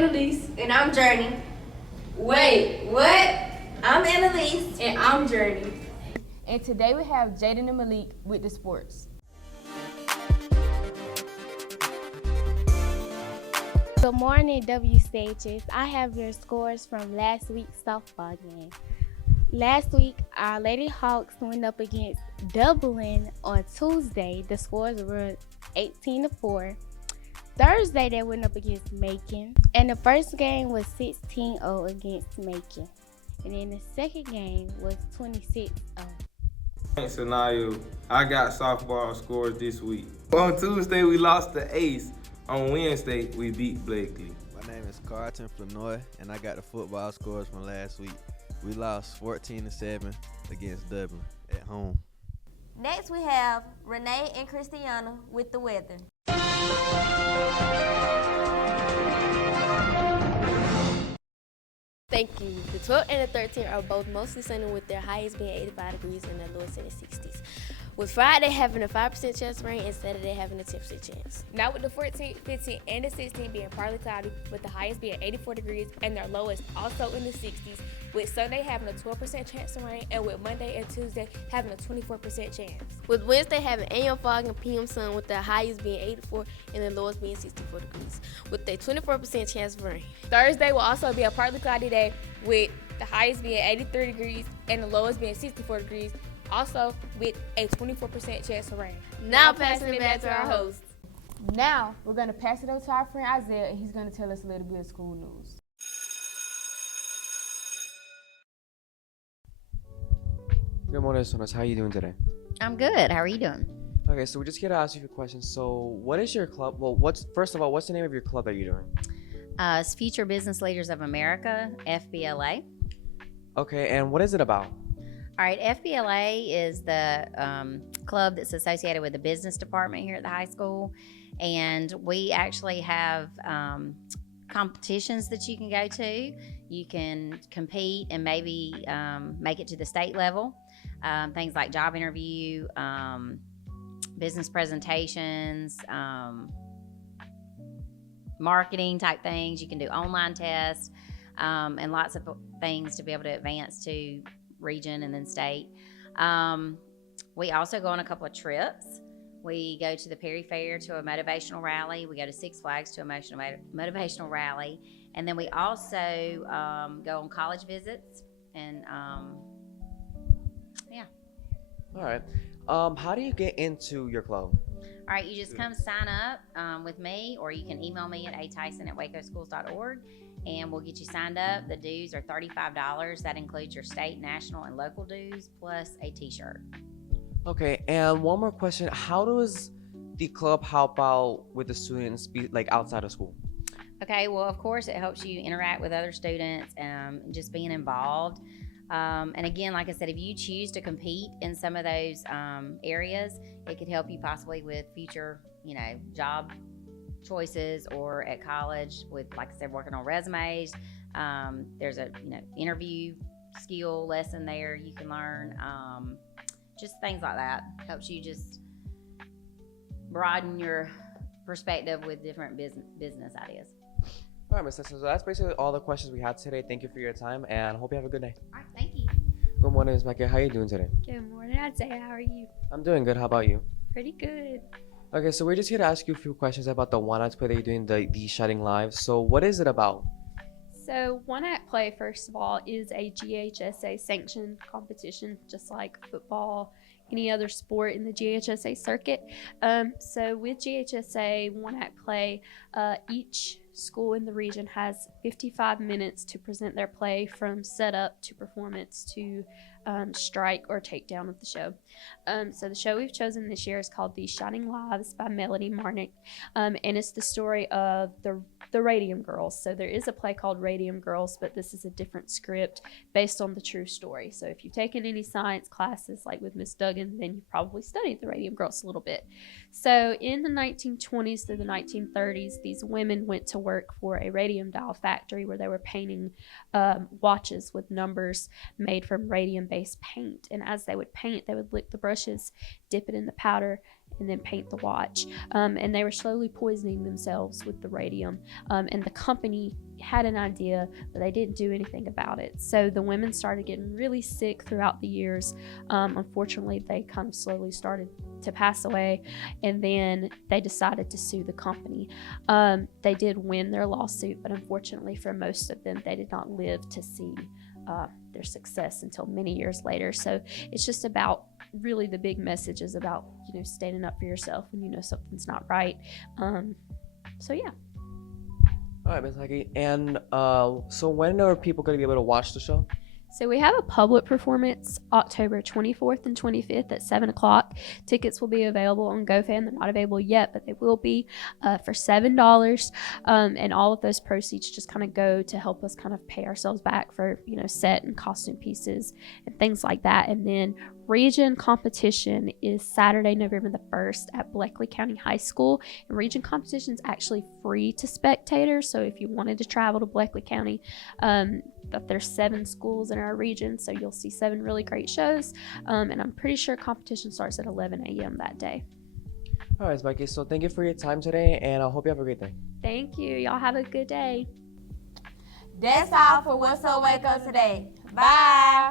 Annalise. And I'm Journey. Wait, what? I'm Annalise. And I'm Journey. And today we have Jaden and Malik with the sports. Good morning, W Stages. I have your scores from last week's softball game. Last week, our Lady Hawks went up against Dublin on Tuesday. The scores were 18-4. Thursday, they went up against Macon. And the first game was 16-0 against Macon. And then the second game was 26-0. Thanks, Anaya. I got softball scores this week. On Tuesday, we lost to Ace. On Wednesday, we beat Blakely. My name is Carlton Flanoy, and I got the football scores from last week. We lost 14-7 against Dublin at home. Next, we have Renee and Christiana with the weather. Thank you. The 12 and the 13 are both mostly sunny with their highest being 85 degrees and their lowest in the 60s. With Friday having a 5% chance of rain and Saturday having a 10% chance. Now with the 14, 15, and the 16 being partly cloudy with the highest being 84 degrees and their lowest also in the 60s, with Sunday having a 12% chance of rain and with Monday and Tuesday having a 24% chance. With Wednesday having AM fog and PM sun with the highest being 84 and the lowest being 64 degrees with a 24% chance of rain. Thursday will also be a partly cloudy day with the highest being 83 degrees and the lowest being 64 degrees, also with a 24% chance of rain. Now passing it back to our host. Now we're going to pass it over to our friend Isaiah, and he's going to tell us a little bit of school news. Good morning, Sonas. How are you doing today? I'm good. How are you doing? Okay, so we're just here to ask you a few questions. So, what is your club? Well, first of all, what's the name of your club that you're doing? It's Future Business Leaders of America, FBLA. Okay, and what is it about? All right, FBLA is the club that's associated with the business department here at the high school, and we actually have competitions that you can go to. You can compete and maybe make it to the state level. Things like job interview, business presentations, marketing type things. You can do online tests and lots of things to be able to advance to region and then state. We also go on a couple of trips. We go to the Perry Fair to a motivational rally. We go to Six Flags to a motivational rally. And then we also go on college visits. And yeah. All right. How do you get into your club? All right, you just come sign up with me, or you can email me at atyson@wacoschools.org, and we'll get you signed up. The dues are $35. That includes your state, national, and local dues, plus a t-shirt. Okay, and one more question. How does the club help out with the students outside of school? Okay, well, of course, it helps you interact with other students, just being involved. And again, like I said, if you choose to compete in some of those areas, it could help you possibly with future, job choices, or at college with, like I said, working on resumes. There's a, interview skill lesson there you can learn. Just things like that. Helps you just broaden your perspective with different business ideas. All right, Ms. Sessions, so that's basically all the questions we had today. Thank you for your time, and hope you have a good day. All right, thank you. Good morning, Ms. Mecca. How are you doing today? Good morning, Isaiah. How are you? I'm doing good. How about you? Pretty good. Okay, so we're just here to ask you a few questions about the One Act Play that you're doing, the Shutting Live. So what is it about? So One Act Play, first of all, is a GHSA sanctioned competition, just like football, any other sport in the GHSA circuit. So with GHSA One Act Play, each school in the region has 55 minutes to present their play, from setup to performance to strike or takedown of the show. So the show we've chosen this year is called The Shining Lives by Melody Marnick, and it's the story of the Radium Girls. So there is a play called Radium Girls, but this is a different script based on the true story. So if you've taken any science classes like with Miss Duggan, then you've probably studied the Radium Girls a little bit. So in the 1920s through the 1930s, these women went to work for a radium dial factory where they were painting watches with numbers made from radium-based paint. And as they would paint, they would lick the brushes, dip it in the powder, and then paint the watch. And they were slowly poisoning themselves with the radium. And the company had an idea, but they didn't do anything about it. So the women started getting really sick throughout the years. Unfortunately, they kind of slowly started to pass away, and then they decided to sue the company. They did win their lawsuit, but unfortunately for most of them, they did not live to see their success until many years later. So it's just about, really the big message is about, standing up for yourself when you know something's not right. So yeah. All right, Ms. Heike. And so when are people going to be able to watch the show? So we have a public performance October 24th and 25th at 7 o'clock. Tickets will be available on GoFan. They're not available yet, but they will be for $7. And all of those proceeds just kind of go to help us kind of pay ourselves back for, set and costume pieces and things like that. And then region competition is Saturday, November the 1st at Bleckley County High School. And region competition is actually free to spectators. So if you wanted to travel to Bleckley County, but there's 7 schools in our region, so you'll see 7 really great shows. And I'm pretty sure competition starts at 11 a.m. that day. All right, Ms. Heike. So thank you for your time today, and I hope you have a great day. Thank you. Y'all have a good day. That's all for What's So Wake Up today. Bye.